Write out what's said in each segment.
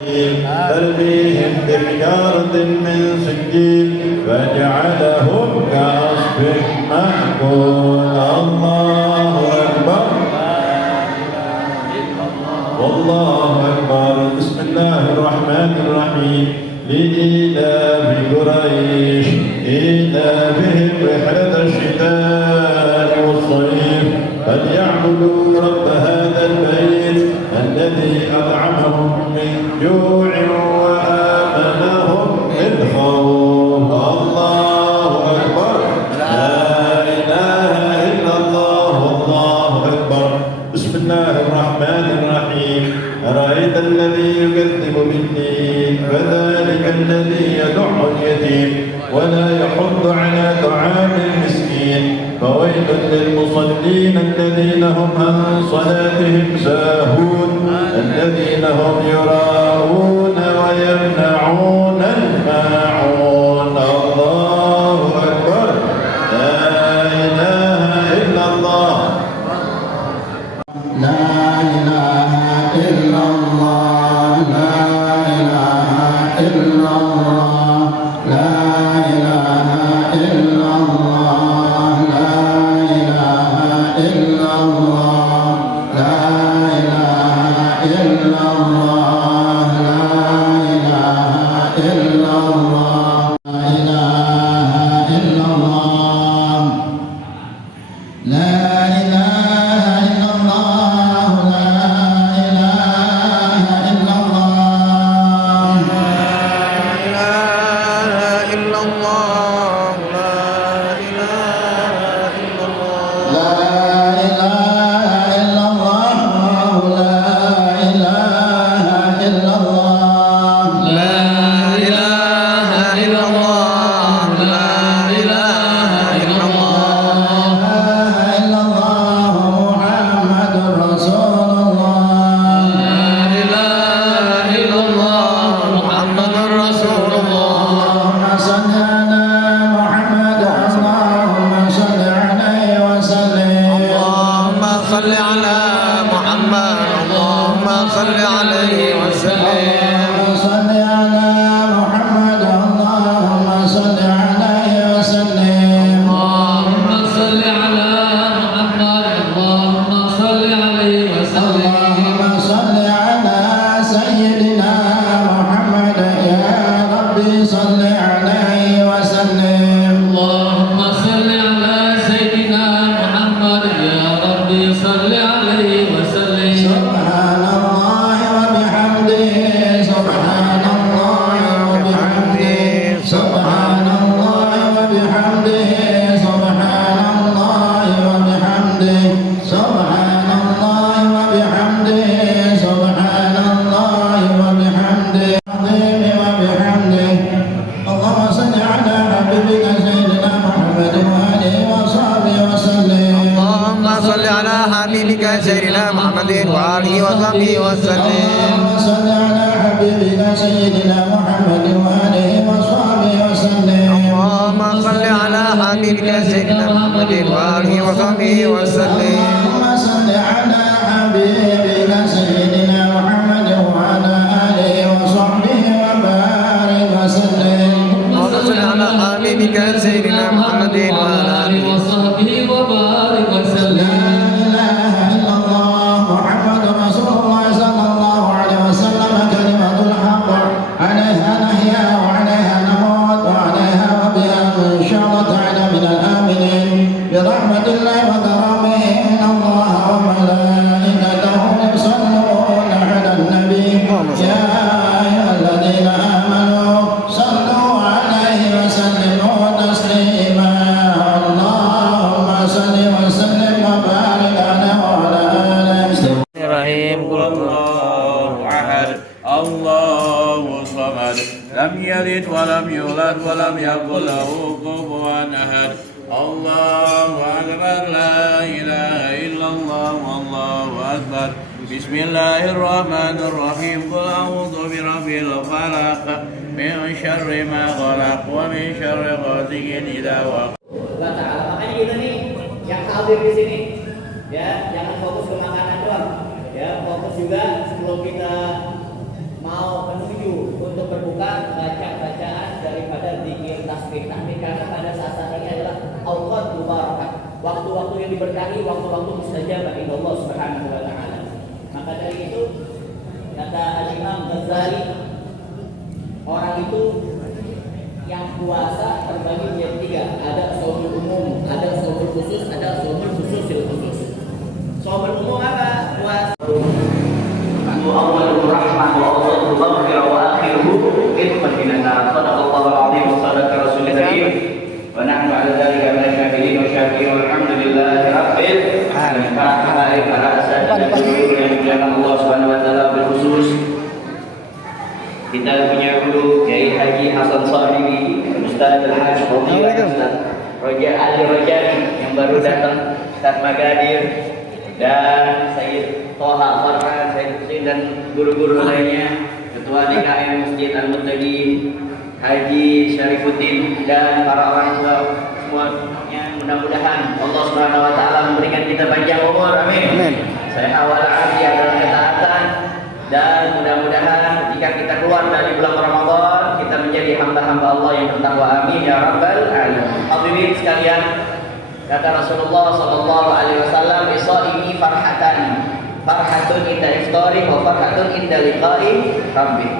ترميهم بحجارة من سجيل فجعلهم كعصف مأكول. الله أكبر والله أكبر. بسم الله الرحمن الرحيم. لإيلاف قريش إيلافهم رحلة الشتاء والصيف فليعبدوا رب هذا البيت الذي أطعمهم من جوع وآمنهم من خوف. الله أكبر. لا إله إلا الله والله أكبر. بسم الله الرحمن الرحيم. أرأيت الذي يكذب بالدين فذلك الذي يدع اليتيم ولا يحض على طعام المسكين فويل للمصلين الذين هم عن صلاتهم ساهون الذين هم يراءون ويمنعون الماعون. الله أكبر. لا إله إلا الله. لا إله إلا الله. لا إله إلا الله. لا إله إلا الله. لا إله إلا الله. لا إله إلا الله. لا إله إلا الله. لا إله إلا الله. لا إله إلا الله. لا إله إلا الله. لا إله إلا الله. لا إله إلا الله. لا إله إلا الله. لا إله إلا الله. لا إله إلا الله. لا إله إلا الله. محمد رسول الله. لا إله إلا الله. محمد رسول الله. اللهم صل على محمد. اللهم صل عليه وسلم. اللهم صل على محمد. اللهم صل عليه وسلم. اللهم صل على محمد. اللهم صل عليه وسلم. اللهم صل على محمد. اللهم صل عليه وسلم. اللهم صل على سيدنا محمد. يا ربي صل عليه وسلم. اللهم صل على سيدنا محمد. يا ربي صل عليه وسلم. سبحان الله وبحمده. سبحان الله وبحمده. سبحان الله وبحمده. سبحان الله وبحمده. سبحان الله وبحمده. سبحان الله وبحمده. عظيم وبحمده. اللهم صل على حبيبك سيدنا محمد وآله وصحبه وسلم. اللهم صل على حبيبك سيدنا محمد وآله وصحبه وسلم. اللهم صل على حبيبك سيدنا محمد وآله وصحبه وسلم. اللهم صل على حبيبك سيدنا محمد وآله وصحبه وسلم. اللهم صل على حبيبك سيدنا محمد وعلى آله وصحبه وبارك وسلم. اللهم صل على حبيبك سيدنا محمد وعلى آله وصحبه وبارك لا وسلم. إله إلا الله محمد رسول الله صلى الله عليه وسلم. كلمة الحق عليها نحيا وعليها نموت وعليها وبها إن شاء الله تعالى من الآمنين برحمة الله وكرمه. إن الله وملائكته يصلون على النبي يا أيها الذين آمنوا صلوا عليه وسلموا تسليما. اللهم صل وسلم وبارك على وعلى آله. الرحيم. الله أحد الله الصمد لم يلد ولم يولد ولم يكن له كفوا أحد. الله أكبر. لا إله إلا الله والله أكبر. بسم الله الرحمن الرحيم. قل أعوذ برب الفلق من شر ما خلق ومن شر غاسق إذا وقب. Allah Ta'ala. Makanya kita nih yang hadir di sini ya jangan fokus ke makanan doang ya, fokus juga sebelum kita mau menuju untuk berbuka baca bacaan daripada zikir tasbih karena pada saat ini adalah awqat mubarakah, waktu-waktu yang diberkahi, waktu-waktu mustajab bagi Allah Subhanahu wa taala. Maka dari itu kata Al-Imam Ghazali, orang itu yang puasa terbagi menjadi tiga, ada shaumul umum, ada shaumul khusus, ada shaumul khususil khusus. Shaumul umum apa? Puasa awalul rahmah wa awsatul maghfirah wa akhiruhu itqan minan nar. Shadaqallahu al-azim wa sadaqa rasulul karim wa nahnu 'ala dzalika min asy-syakirin wa syakirin walhamdulillahi rabbil alamin. Para asatidz yang dimuliakan Allah Subhanahu wa taala, berkhusus kita punya guru Kiai Haji Hasan Sahibi, Ustaz Al-Hajj Roja Ali Rojani yang baru datang, Ustaz Magadir dan Sayyid Toha Farhan, Sayyid Husin dan guru-guru lainnya, Ketua DKM Masjid Al-Muttaqin, Haji Syarifuddin dan para orang tua semuanya. Mudah-mudahan Allah Subhanahu wa taala memberikan kita panjang umur, amin. Sehat walafiat dalam ketaatan, dan mudah-mudahan jika kita keluar dari bulan Ramadan kita menjadi hamba-hamba Allah yang bertakwa, amin ya rabbal alamin. Hadirin sekalian, kata Rasulullah sallallahu alaihi wasallam, "Isaimi farhatan, farhatun inda iftari wa farhatun inda liqa'i rabbih."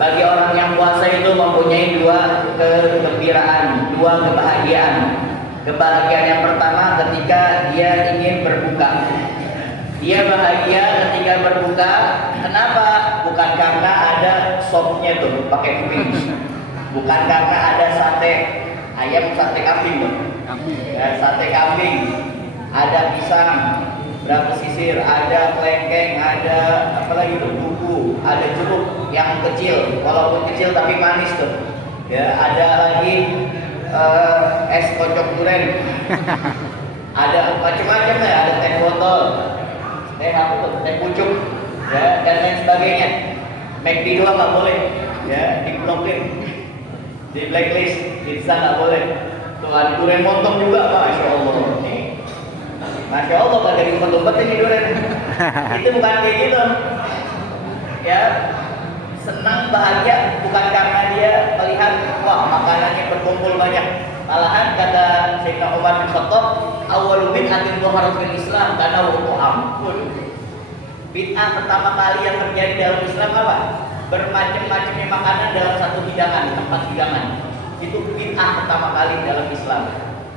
Bagi orang yang puasa itu mempunyai dua kegembiraan, dua kebahagiaan. Kebahagiaan yang pertama ketika dia ingin berbuka. Dia bahagia ketika berbuka. Kenapa? Bukan karena ada sopnya tuh pakai kuping, bukan karena ada sate ayam, sate kambing tuh. Ya, sate kambing, ada pisang, berapa sisir, ada kelengkeng, ada apa lagi tuh, duku, ada jeruk yang kecil, walaupun kecil tapi manis tuh. Ya, ada lagi es kocok duren, ada macam-macam ya, ada teh botol, teh apa tuh, teh pucuk, ya, dan lain sebagainya. McD doang nggak boleh, ya, diblokin, di blacklist, pizza nggak boleh. Tuh ada durian montong juga, masya Allah. Masya Allah, pada diumpet-umpet ini durian. Itu bukan kayak gitu. Ya, senang bahagia bukan karena dia melihat wah makanannya berkumpul banyak. Malahan kata Sayyidina Umar bin Khattab, awwalu bid'atin dhaharat fil Islam kana wa ampun. Bid'ah pertama kali yang terjadi dalam Islam apa? Bermacam-macamnya makanan dalam satu hidangan, tempat hidangan. Itu bid'ah pertama kali dalam Islam.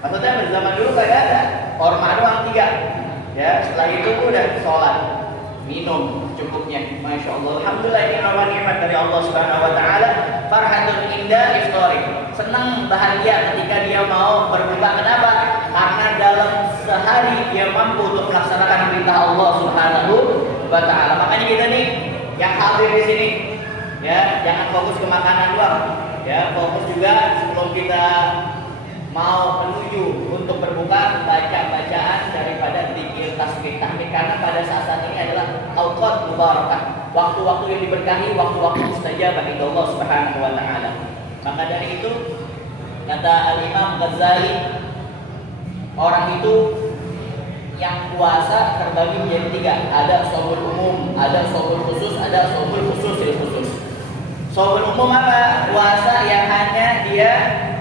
Maksudnya pada zaman dulu gak ada, orma doang 3. Ya, setelah itu udah sholat, minum cukupnya. Masya Allah, alhamdulillah, ini adalah nikmat dari Allah Subhanahu wa taala. Farhatun inda iftari. Senang bahagia ketika dia mau berbuka. Kenapa? Karena dalam sehari dia mampu untuk melaksanakan perintah Allah Subhanahu wa taala. Makanya kita nih yang hadir di sini, ya, jangan fokus ke makanan doang. Ya, fokus juga sebelum kita mau menuju untuk berbuka baca bacaan daripada zikir tasbih tahmid, karena pada saat ini adalah awqat mubarakah, waktu-waktu yang diberkahi, waktu-waktu mustajab bagi Allah Subhanahu wa taala. Maka dari itu kata Al-Imam Ghazali, orang itu yang puasa terbagi menjadi 3, ada shaumul umum, ada shaumul khusus, ada shaumul khususil khusus. Shaumul umum apa? Puasa yang hanya dia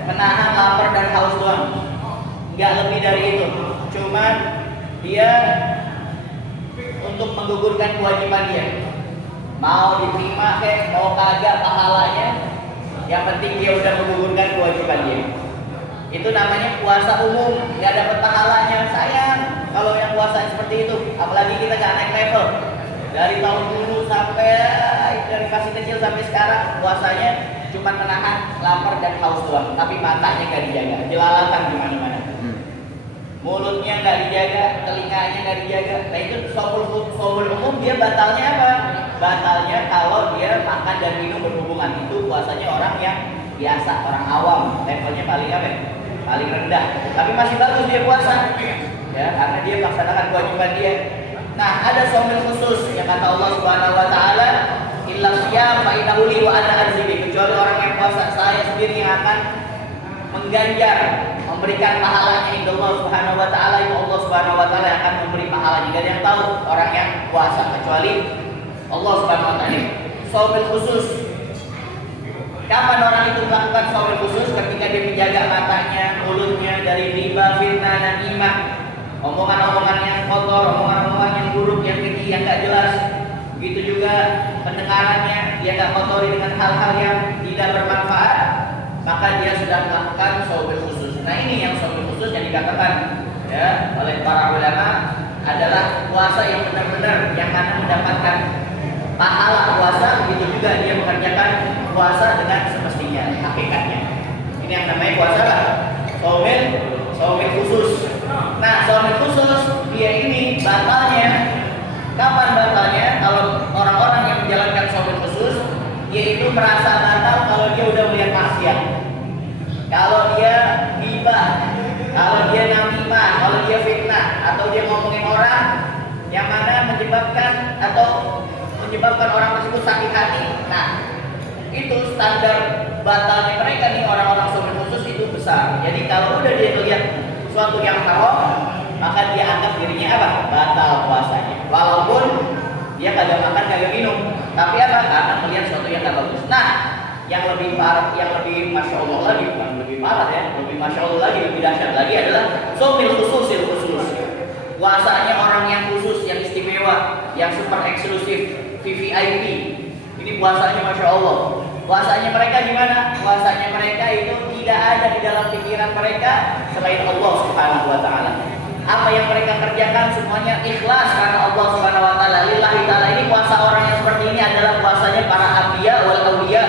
menahan lapar dan haus doang, nggak lebih dari itu. Cuman dia untuk menggugurkan kewajiban dia, mau diterima mau kagak pahalanya, yang penting dia udah menggugurkan kewajiban dia. Itu namanya puasa umum, nggak dapat pahalanya. Sayang kalau yang puasa seperti itu, apalagi kita nggak naik level dari tahun dulu sampai dari masih kecil sampai sekarang, puasanya cuma menahan lapar dan haus doang, tapi matanya nggak dijaga, jelalatan di mana-mana. Mulutnya nggak dijaga, telinganya nggak dijaga. Nah itu shaumul umum, dia batalnya apa? Batalnya kalau dia makan dan minum berhubungan. Itu puasanya orang yang biasa, orang awam, levelnya paling apa? Paling rendah. Tapi masih bagus dia puasa, ya, karena dia melaksanakan kewajiban dia. Nah, ada shaumul khusus yang kata Allah Subhanahu wa taala, illa siyam fa innahu li wa ana arzibi, kecuali orang yang puasa, saya sendiri yang akan mengganjar, memberikan pahalanya inda Allah Subhanahu wa taala. Itu Allah Subhanahu wa taala yang akan memberi pahalanya. Gak ada yang tahu orang yang puasa kecuali Allah Subhanahu wa taala. shaumil khusus. Kapan orang itu melakukan shaumil khusus? Ketika dia menjaga matanya, mulutnya dari riba, fitnah, namimah, omongan-omongan yang kotor, omongan-omongan yang buruk, yang keji, yang gak jelas. Begitu juga pendengarannya, dia gak kotori dengan hal-hal yang tidak bermanfaat, maka dia sudah melakukan shaumil khusus. Nah ini yang shaumil khusus yang dikatakan ya oleh para ulama adalah puasa yang benar-benar yang akan mendapatkan pahala puasa, begitu juga dia mengerjakan puasa dengan semestinya, hakikatnya. Ini yang namanya puasa lah, shaumil khusus. Nah, shaumil khusus dia ini batalnya. Kapan batalnya? Kalau orang-orang yang menjalankan shaumil khusus, dia itu merasa batal kalau dia udah melihat maksiat, kalau dia riba, kalau dia namimah, kalau dia fitnah, atau dia ngomongin orang yang mana menyebabkan orang tersebut sakit hati. Nah, itu standar batalnya mereka nih orang-orang shaumil khusus itu besar. Jadi kalau udah dia melihat sesuatu yang haram, maka dia anggap dirinya apa? Batal puasanya. Walaupun dia kagak makan, kagak minum, tapi apa? Karena melihat sesuatu yang tak bagus. Nah, yang lebih parah, yang lebih masya Allah lagi, bukan lebih parah ya, lebih masya Allah lagi, lebih dahsyat lagi adalah shaumil khususil khusus. Puasanya orang yang khusus, yang istimewa, yang super eksklusif, VVIP. Ini puasanya masya Allah. Puasanya mereka gimana? Puasanya mereka itu tidak ada di dalam pikiran mereka selain Allah Subhanahu wa taala. Apa yang mereka kerjakan semuanya ikhlas karena Allah Subhanahu wa taala. Lillahi taala. Ini puasa orang yang seperti ini adalah puasanya para anbiya wal auliya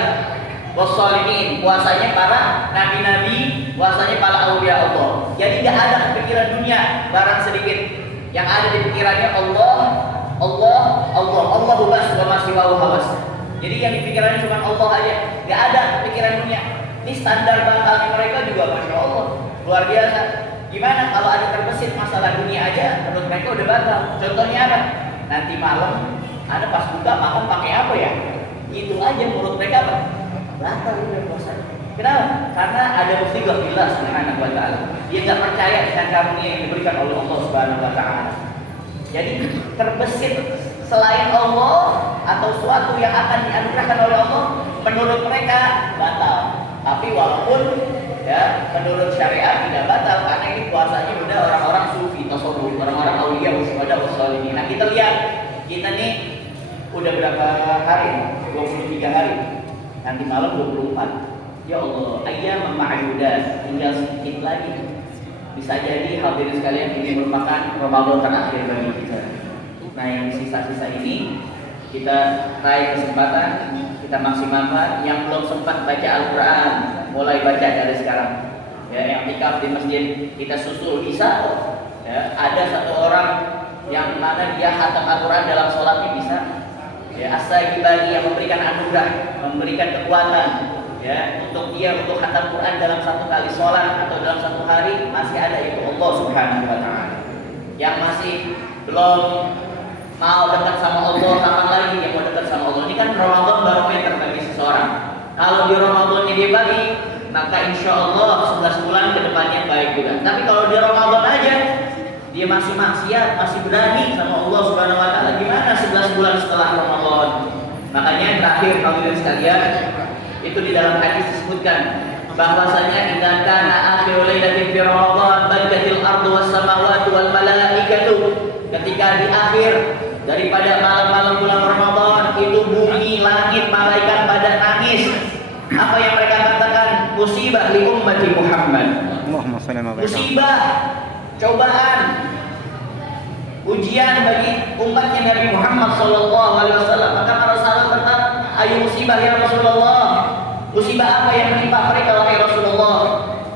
wassalihin, puasanya para nabi-nabi, puasanya para auliya Allah. Jadi tidak ada pikiran dunia barang sedikit. Yang ada di pikirannya Allah bas wa masiwahu hawas. Jadi yang di pikirannya cuma Allah aja, nggak ada pikiran dunia. Ini standar batalnya mereka juga masya Allah luar biasa. Gimana kalau ada terbesit masalah dunia aja, menurut mereka udah batal. Contohnya apa? Nanti malam, ada pas buka makan pakai apa ya? Itu aja menurut mereka apa? Batal udah puasa. Kenapa? Karena ada bukti ghafilah Subhanahu wa taala. Dia nggak percaya dengan karunia yang diberikan oleh Allah Subhanahu wa taala. Jadi terbesit selain Allah atau suatu yang akan dianugerahkan oleh Allah, menurut mereka batal. Tapi walaupun ya menurut syariat tidak batal karena ini puasanya udah orang-orang sufi, tasawuf, orang-orang auliya, syuhada, wassalihin. Nah kita lihat, kita nih udah berapa hari? 23 hari. Nanti malam 24. Ya Allah, ayyam ma'dudat, tinggal sedikit lagi. Bisa jadi hadirin sekalian ini merupakan Ramadan terakhir bagi kita. Nah yang sisa-sisa ini kita raih kesempatan, kita maksimalkan. Yang belum sempat baca Al-Quran, mulai baca dari sekarang. Ya, yang ikaf di masjid kita susul bisa. Ya, ada satu orang yang mana dia khatam Al-Quran dalam sholatnya bisa. Ya, as-sagibani yang memberikan anugerah, memberikan kekuatan. Ya, untuk dia untuk khatam Quran dalam satu kali sholat atau dalam satu hari masih ada, itu Allah Subhanahu wa taala. Yang masih belum mau dekat sama Allah, kapan lagi yang mau dekat sama Allah? Ini kan Ramadan barometer bagi seseorang. Kalau di Ramadannya dia bagi, maka insya Allah 11 bulan ke depannya baik juga. Tapi kalau di Ramadan aja dia masih maksiat, masih berani sama Allah Subhanahu wa taala, gimana 11 bulan setelah Ramadan? Makanya terakhir hadirin sekalian, itu di dalam hadis disebutkan bahwasanya idza kana akhirul lailatin fi Ramadan badatil ardu was samawati wal malaikatu. Ketika di akhir daripada malam-malam bulan Ramadan itu bumi, langit, malaikat pada nangis. Apa yang mereka katakan? Musibah li ummati Muhammad. Musibah, cobaan, ujian bagi umatnya Nabi Muhammad sallallahu alaihi wasallam. Maka para sahabat bertanya, "Ayu musibah ya Rasulullah? Musibah apa yang menimpa mereka wahai Rasulullah?"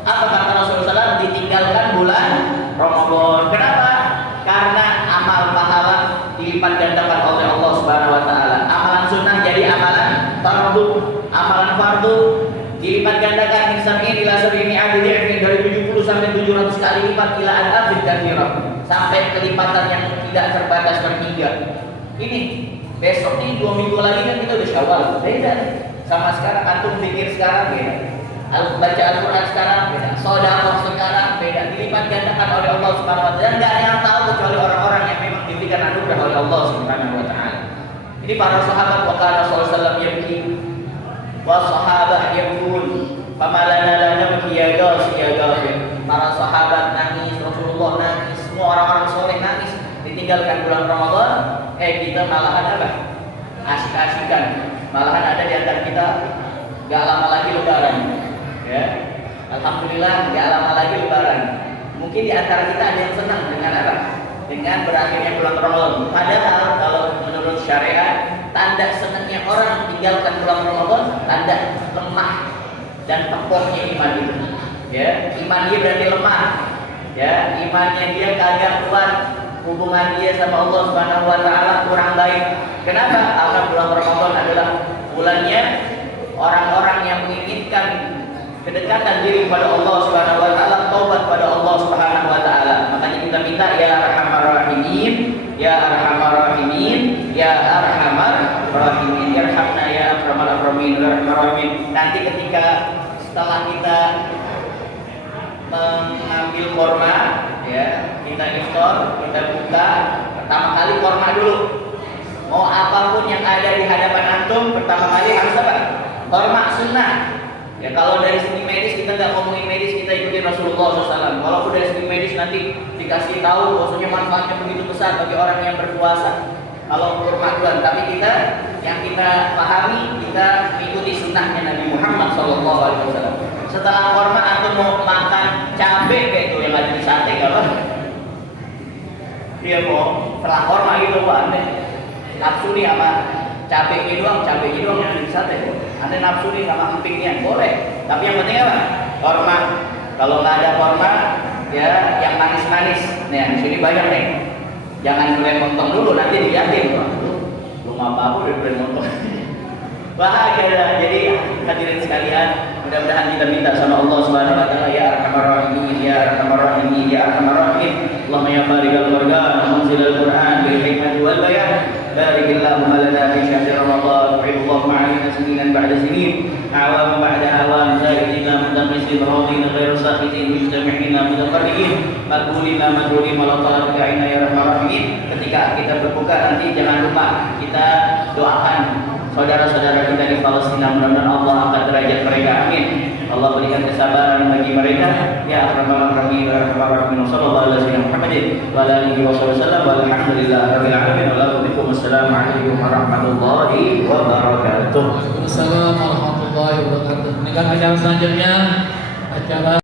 Apa kata Rasulullah? Ditinggalkan bulan Ramadan. Kenapa? Karena amal pahala dilipat gandakan oleh Allah Subhanahu wa taala. Amalan sunnah jadi amalan fardu. Amalan fardu dilipat gandakan min sab'in ila sab'ini adil dari 70 sampai 700 kali lipat ila al-afid katsira. Sampai kelipatan yang tidak terbatas berhingga. Ini besok nih 2 minggu lagi kan kita udah Syawal. Beda sama sekarang, antum pikir sekarang beda. Baca Al-Quran sekarang beda, sedekah sekarang beda, dilipat gandakan oleh Allah Subhanahu wa taala. Dan enggak ada yang tahu kecuali orang-orang yang memang diberikan anugerah oleh Allah Subhanahu wa taala. Ini para sahabat wa kana sallallahu alaihi wasallam yabki wa sahabah yabkun famalana la nabki ya ghafir. Para sahabat nangis, Rasulullah nangis, semua orang-orang soleh nangis ditinggalkan bulan Ramadan. Kita malahan apa? Asik-asikan. Malahan ada di antara kita gak lama lagi lebaran. Ya. Alhamdulillah gak lama lagi lebaran. Mungkin di antara kita ada yang senang dengan apa? Dengan berakhirnya bulan Ramadan. Padahal kalau menurut syariat, tanda senangnya orang tinggalkan bulan Ramadan, tanda lemah dan tekohnya iman itu. Ya, iman dia berarti lemah. Ya, imannya dia kagak kuat, hubungan dia sama Allah Subhanahu wa taala kurang baik. Kenapa? Karena bulan Ramadan adalah bulannya orang-orang yang menginginkan kedekatan diri kepada Allah Subhanahu wa taala, taubat pada Allah Subhanahu wa taala. Makanya kita minta ya Arhamar Rahimin, ya Arhamar Rahimin, ya Arhamar Rahimin, yarhamna ya Akramul Akramin, ya Arhamar Rahimin. Nanti ketika setelah kita mengambil korma, ya, kita iftar, kita buka, pertama kali korma dulu. Mau apapun yang ada di hadapan antum, pertama kali harus apa? Korma sunnah. Ya, kalau dari segi medis kita nggak ngomongin medis, kita ikutin Rasulullah SAW. Walaupun dari segi medis nanti dikasih tahu bahwasanya manfaatnya begitu besar bagi orang yang berpuasa. Kalau kurma duluan, tapi kita yang kita pahami, kita ikuti sunnahnya Nabi Muhammad SAW. Setelah korma antum mau makan cabai kayak itu yang ada di sate kalau dia mau setelah korma gitu aneh nafsu nih sama cabenya doang yang ada di sate. Aneh nafsu nih sama empingnya boleh, tapi yang penting apa? Korma. Kalau nggak ada korma, ya yang manis-manis. Nih di sini banyak nih. Jangan boleh montong dulu, nanti dilihatin. Belum apa-apa udah boleh montong. Bahagia. Jadi hadirin sekalian, mudah-mudahan kita minta sama Allah Subhanahu wa taala ya Arhamar Rahimin, ya Arhamar Rahimin, ya Arhamar Rahimin. Allahumma ya barigal Qur'an, munzilal Qur'an bil hikmati wal bayan. Barikillahumma lana fi syahri Ramadan, wa'idullahu ma'alina sininan ba'da sinin, a'wam ba'da a'wam, zaidina mudammisin, radina ghairu sakhitin, mujtami'ina mutafarriqin, maqbulina madrulin wa lata'ina ya Arhamar Rahimin. Ketika kita berbuka nanti jangan lupa kita doakan saudara-saudara kita di Palestina, mudah-mudahan Allah angkat derajat mereka, amin. Allah berikan kesabaran bagi mereka, ya Arhamar Rahimin, ya Arhamar Rahimin. Sallallahu alaihi wasallam Muhammadin wa alihi wasallam, walhamdulillahirabbil alamin. Wassalamualaikum warahmatullahi wabarakatuh. Waalaikumsalam warahmatullahi wabarakatuh. Dengan acara selanjutnya, acara